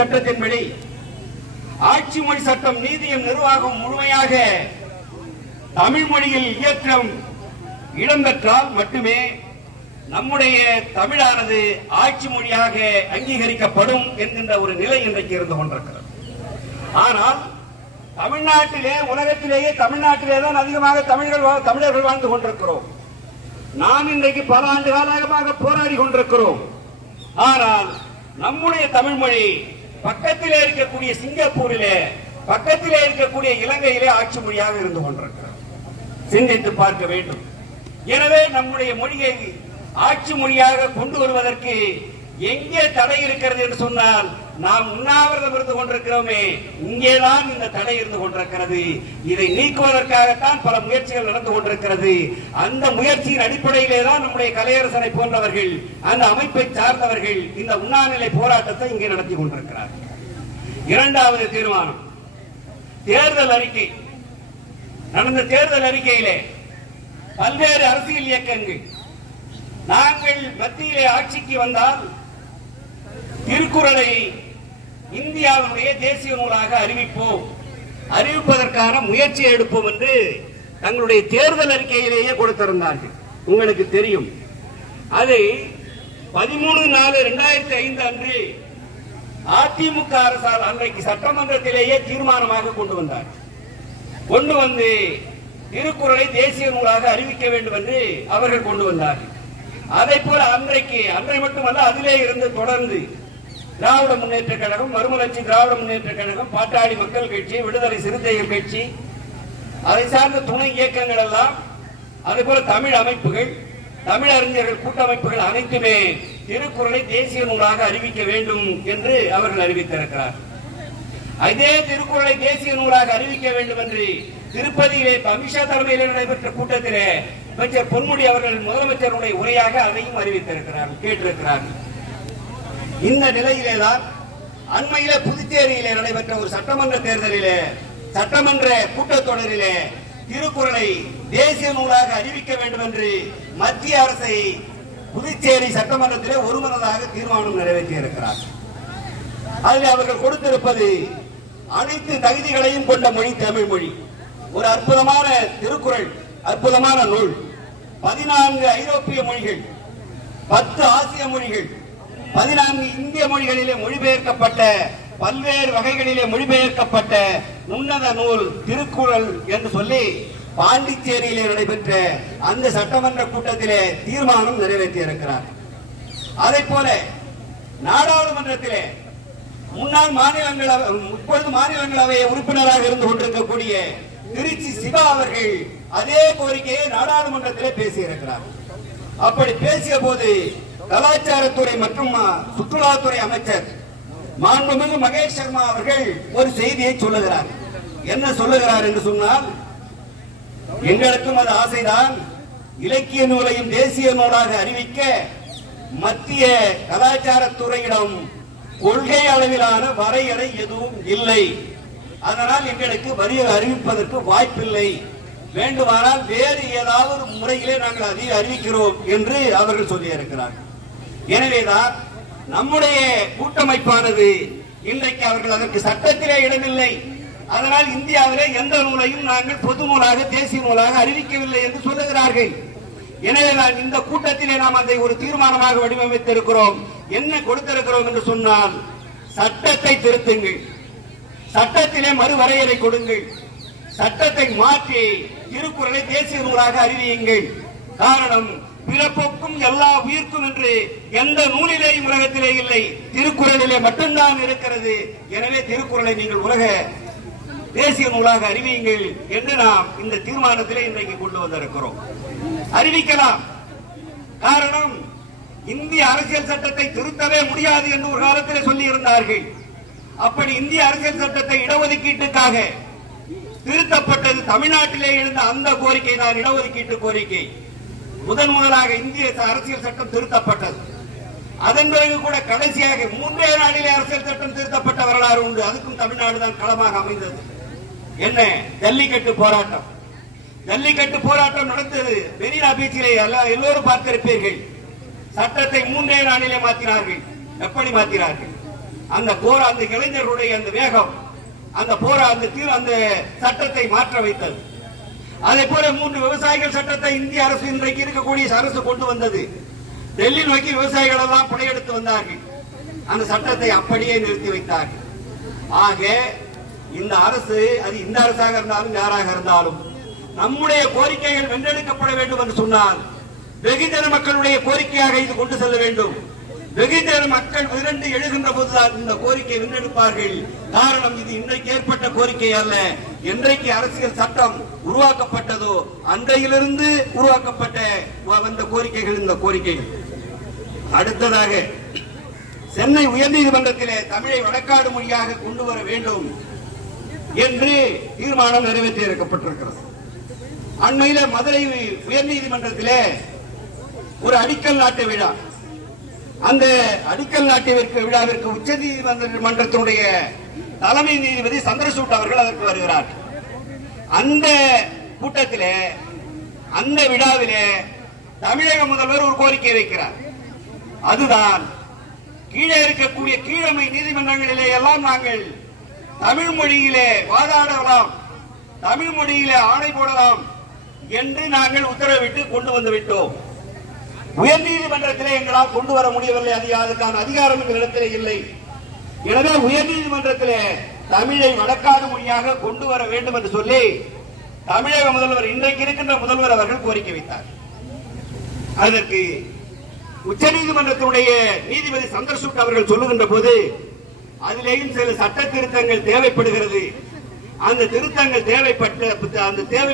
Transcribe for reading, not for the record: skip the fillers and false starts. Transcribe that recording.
சட்டத்தின்படி ஆட்சி மொழி சட்டம் நீதியும் நிர்வாகம் முழுமையாக தமிழ் மொழியில் இயற்றம் இடம்பெற்றால் மட்டுமே நம்முடைய தமிழானது ஆட்சி மொழியாக அங்கீகரிக்கப்படும் என்கின்ற ஒரு நிலை இன்றைக்கு இருந்து கொண்டிருக்கிறது. ஆனால் தமிழ்நாட்டிலே, உலகத்திலேயே தமிழ்நாட்டிலே தான் அதிகமாக தமிழர்கள் வாழ்ந்து கொண்டிருக்கிறோம். நாம் இன்றைக்கு பல ஆண்டு காலமாக போராடி கொண்டிருக்கிறோம். ஆனால் நம்முடைய தமிழ் மொழி பக்கத்திலே இருக்கக்கூடிய சிங்கப்பூரிலே, பக்கத்திலே இருக்கக்கூடிய இலங்கையிலே ஆட்சி மொழியாக இருந்து கொண்டிருக்கிறது. சிந்தித்து பார்க்க வேண்டும். எனவே நம்முடைய மொழியை ஆட்சி மொழியாக கொண்டு வருவதற்கு எங்கே தடை இருக்கிறது என்று சொன்னால், நாம் உண்ணாவிரதம் இருந்து கொண்டிருக்கிறோமே, இங்கேதான் இந்த தடை இருந்து கொண்டிருக்கிறது. இதை நீக்குவதற்காகத்தான் பல முயற்சிகள் நடந்து கொண்டிருக்கிறது. அந்த முயற்சியின் அடிப்படையிலே தான் நம்முடைய கலையரசனை போன்றவர்கள், அந்த அமைப்பை சார்ந்தவர்கள் இந்த உண்ணாநிலை போராட்டத்தை இங்கே நடத்தி கொண்டிருக்கிறார்கள். இரண்டாவது தீர்மானம், தேர்தல் அறிக்கை. நடந்த தேர்தல் அறிக்கையிலே பல்வேறு அரசியல் இயக்கங்கள், நாங்கள் மத்தியிலே ஆட்சிக்கு வந்தால் திருக்குறளை இந்தியாவுடைய தேசிய நூலாக அறிவிப்பதற்கான முயற்சியை எடுப்போம் என்று தங்களுடைய தேர்தல் அறிக்கையிலேயே கொடுத்திருந்தார்கள். உங்களுக்கு தெரியும், அதை 13/4/2005 அன்று அதிமுக அரசால் அன்றைக்கு சட்டமன்றத்திலேயே தீர்மானமாக கொண்டு வந்து திருக்குறளை தேசிய நூலாக அறிவிக்க வேண்டும் என்று அவர்கள் கொண்டு வந்தார்கள். அதை போல அன்றை மட்டுமல்ல, அதிலே இருந்து தொடர்ந்து திராவிட முன்னேற்ற கழகம், மறுமலர்ச்சி திராவிட முன்னேற்ற கழகம், பாட்டாளி மக்கள் கட்சி, விடுதலை சிறுத்தைகள் கட்சி, அதை சார்ந்த துணை இயக்கங்கள் எல்லாம், அதே போல தமிழ் அமைப்புகள், தமிழறிஞர்கள் கூட்டமைப்புகள் அனைத்துமே திருக்குறளை தேசிய நூலாக அறிவிக்க வேண்டும் என்று அவர்கள் அறிவித்திருக்கிறார். அதே திருக்குறளை தேசிய நூலாக அறிவிக்க வேண்டும் என்று திருப்பதியிலே அமித்ஷா தலைமையில் நடைபெற்ற கூட்டத்திலே அமைச்சர் பொன்முடி அவர்கள் முதலமைச்சருடைய உரையாக அதையும் அறிவித்திருக்கிறார்கள், கேட்டிருக்கிறார்கள். இந்த நிலையிலேதான் அண்மையிலே புதுச்சேரியிலே நடைபெற்ற ஒரு சட்டமன்ற தேர்தலிலே, சட்டமன்ற கூட்டத்தொடரிலே திருக்குறளை தேசிய நூலாக அறிவிக்க வேண்டும் என்று மத்திய அரசை புதுச்சேரி சட்டமன்றத்திலே ஒருமனதாக தீர்மானம் நிறைவேற்றி இருக்கிறார். அதில் அவர்கள் கொடுத்திருப்பது அனைத்து தகுதிகளையும் கொண்ட மொழி தமிழ் மொழி. ஒரு அற்புதமான திருக்குறள், அற்புதமான நூல். 14 ஐரோப்பிய மொழிகள், 10 ஆசிய மொழிகள், 14 இந்திய மொழிகளிலே மொழிபெயர்க்கப்பட்ட, பல்வேறு வகைகளிலே மொழிபெயர்க்கப்பட்ட உன்னத நூல் திருக்குறள் என்று சொல்லி பாண்டிச்சேரியிலே நடைபெற்ற அந்த சட்டமன்ற கூட்டத்திலே தீர்மானம் நிறைவேற்றி இருக்கிறார். அதை போல நாடாளுமன்றத்திலே முன்னாள் மாநிலங்களவை உறுப்பினராக இருந்து கொண்டிருக்கக்கூடிய திருச்சி சிவா அவர்கள் அதே கோரிக்கையை நாடாளுமன்றத்திலே பேசியிருக்கிறார். அப்படி பேசிய போது கலாச்சாரத்துறை மற்றும் சுற்றுலாத்துறை அமைச்சர் மாண்புமிகு மகேஷ் சர்மா அவர்கள் ஒரு செய்தியை சொல்லுகிறார். என்ன சொல்லுகிறார் என்று சொன்னால், எங்களுக்கும் அது ஆசைதான், இலக்கிய நூலையும் தேசிய நூலாக அறிவிக்க மத்திய கலாச்சாரத்துறையிடம் கொள்கை அளவிலான வரையறை எதுவும் இல்லை. அதனால் எங்களுக்கு வரி அறிவிப்பதற்கு வாய்ப்பில்லை. வேண்டுமானால் வேறு ஏதாவது முறையிலே நாங்கள் அதை அறிவிக்கிறோம் என்று அவர்கள் சொல்லியிருக்கிறார்கள். எனவேதான் நம்முடைய கூட்டமைப்பானது இன்றைக்கு அவர்கள் அதற்கு சட்டத்திலே இடமில்லை, அதனால் இந்தியாவிலே எந்த நூலையும் நாங்கள் பொது நூலாக தேசிய நூலாக அறிவிக்கவில்லை என்று சொல்லுகிறார்கள். எனவே நான் இந்த கூட்டத்திலே நாம் அதை ஒரு தீர்மானமாக வடிவமைத்திருக்கிறோம். என்ன கொடுத்திருக்கிறோம் என்று சொன்னால், சட்டத்தை திருத்துங்கள், சட்டத்திலே மறுவரையறை கொடுங்கள், சட்டத்தை மாற்றி திருக்குறளை தேசிய நூலாக அறிவியுங்கள். காரணம், பிறப்புக்கும் எல்லா உயிர்க்கும் என்று எந்த நூலிலேயும் உலகத்திலே இல்லை, திருக்குறளிலே மட்டும்தான் இருக்கிறது. எனவே திருக்குறளை நீங்கள் உலக தேசிய நூலாக அறிவியுங்கள் என்று நாம் இந்த தீர்மானத்திலே இன்றைக்கு கொண்டு வந்திருக்கிறோம். அறிவிக்கலாம். காரணம், இந்திய அரசியல் சட்டத்தை திருத்தவே முடியாது என்று ஒரு காலத்திலே சொல்லி இருந்தார்கள். அப்படி இந்திய அரசியல் சட்டத்தை இடஒதுக்கீட்டுக்காக திருத்தப்பட்டது தமிழ்நாட்டிலே எழுந்த அந்த கோரிக்கை தான் இடஒதுக்கீட்டு கோரிக்கை. முதலாக இந்திய அரசியல் சட்டம் திருத்தப்பட்டது. அதன் பிறகு கூட கடைசியாக 3 நாளிலே அரசியல் சட்டம் திருத்தப்பட்ட வரலாறு உண்டு. அதுக்கும் தமிழ்நாடு தான் களமாக அமைந்தது. என்ன? ஜல்லிக்கட்டு போராட்டம். ஜல்லிக்கட்டு போராட்டம் நடந்தது மெரினா பீச்சிலே. எல்லோரும் பார்த்திருப்பீர்கள். சட்டத்தை 3 நாளிலே மாற்றினார்கள். எப்படி மாற்றினார்கள்? அந்த இளைஞர்களுடைய அந்த வேகம் அந்த சட்டத்தை மாற்ற வைத்தது. அதே போல 3 விவசாயிகள் சட்டத்தை இந்திய அரசு இன்றைக்கு இருக்கக்கூடிய அரசு கொண்டு வந்தது. டெல்லி நோக்கி விவசாயிகள் எல்லாம் படையெடுத்து வந்தார்கள். அந்த சட்டத்தை அப்படியே நிறுத்தி வைத்தார்கள். ஆக இந்த அரசு, அது இந்த அரசாக இருந்தாலும் யாராக இருந்தாலும், நம்முடைய கோரிக்கைகள் வென்றெடுக்கப்பட வேண்டும் என்று சொன்னால் வெகுஜன மக்களுடைய கோரிக்கையாக இது கொண்டு செல்ல வேண்டும். வெகுஜன மக்கள் விரண்டு எழுகின்ற போதுதான் இந்த கோரிக்கை வென்றெடுப்பார்கள். காரணம், இது இன்றைக்கு ஏற்பட்ட கோரிக்கை அல்ல. என்றைக்கு அரசியல் சட்டம் உருவாக்கப்பட்டதோ அன்றையிலிருந்து உருவாக்கப்பட்ட வந்த கோரிக்கைகள் இந்த கோரிக்கைகள். அடுத்ததாக சென்னை உயர்நீதிமன்றத்திலே தமிழை வழக்காடு மொழியாக கொண்டு வர வேண்டும் என்று தீர்மானம் நிறைவேற்றி இருக்கப்பட்டிருக்கிறது. அண்மையில மதுரை உயர்நீதிமன்றத்திலே ஒரு அடிக்கல் நாட்டு விழா. அந்த அடிக்கல் நாட்டு விழாவிற்கு உச்ச நீதிமன்றத்தினுடைய தலைமை நீதிபதி சந்திரசூட் அவர்கள் அதற்கு வருகிறார். அந்த கூட்டத்திலே, அந்த விழாவிலே தமிழக முதல்வர் ஒரு கோரிக்கை வைக்கிறார். அதுதான், கீழே இருக்கக்கூடிய கீழமை நீதிமன்றங்களிலே எல்லாம் நாங்கள் தமிழ் மொழியிலே வாதாடலாம், தமிழ் மொழியிலே ஆணை போடலாம் என்று நாங்கள் உத்தரவிட்டு கொண்டு வந்து விட்டோம். உயர் நீதிமன்றத்திலே எங்களால் கொண்டு வர முடியவில்லை. அதுக்கான அதிகாரம் எங்களிடத்திலே இல்லை. எனவே உயர் நீதிமன்றத்திலே தமிழை வழக்காடு மொழியாக கொண்டு வர வேண்டும் என்று சொல்லி தமிழக முதல்வர், இன்றைக்கு இருக்கின்ற முதல்வர் அவர்கள் கோரிக்கை வைத்தார். அதற்கு உச்ச நீதிமன்றத்தினுடைய நீதிபதி சந்திரசூட் அவர்கள் சொல்லுகின்ற போது, அதிலேயும் சில சட்ட திருத்தங்கள் தேவைப்படுகிறது. அந்த திருத்தங்கள் தேவைப்பட்ட அந்த தேவை